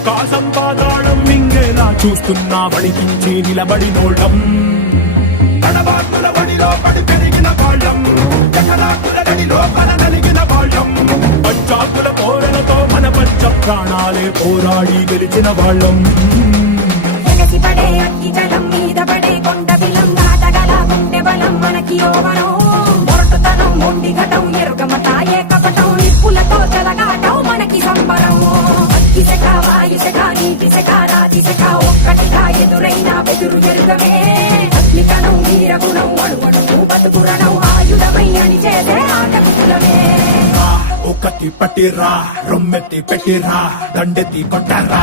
ఆకాశం పాతాళం మింగేలా చూస్తున్నా వడికించి నిలబడినోళ్ళం తడబాటుల బడిలో పడి పెరిగిన వాళ్ళం ఎకరాకుల గడిలో మన నలిగిన వాళ్ళం పంచాకుల పోరలతో మన పంచ ప్రాణాలే పోరాడి గెలిచిన వాళ్ళం పడే అగ్గి జలం మీద పడే కొండ బిలం దాటగల గుండె బలం మనకి ఓవరం మొరటుతనం మొండి ఘటం ఎరుగమట ఏకపటం నిప్పులతో చెలగాటం మనకి సంబరం అగ్గిసెక వాయుసెక నీటిసెక రాతిసెక ఒక్కటిగా ఎదురైన బెదురు ఎరుగమే అగ్నికణం వీరగుణం అణువణువు బతుకురణం ఆయుధమై అని చేసే ఆటకులమే ఒకటి పట్టిరా రొమ్మెత్తి పెట్టిరా దండెత్తి కొట్టరా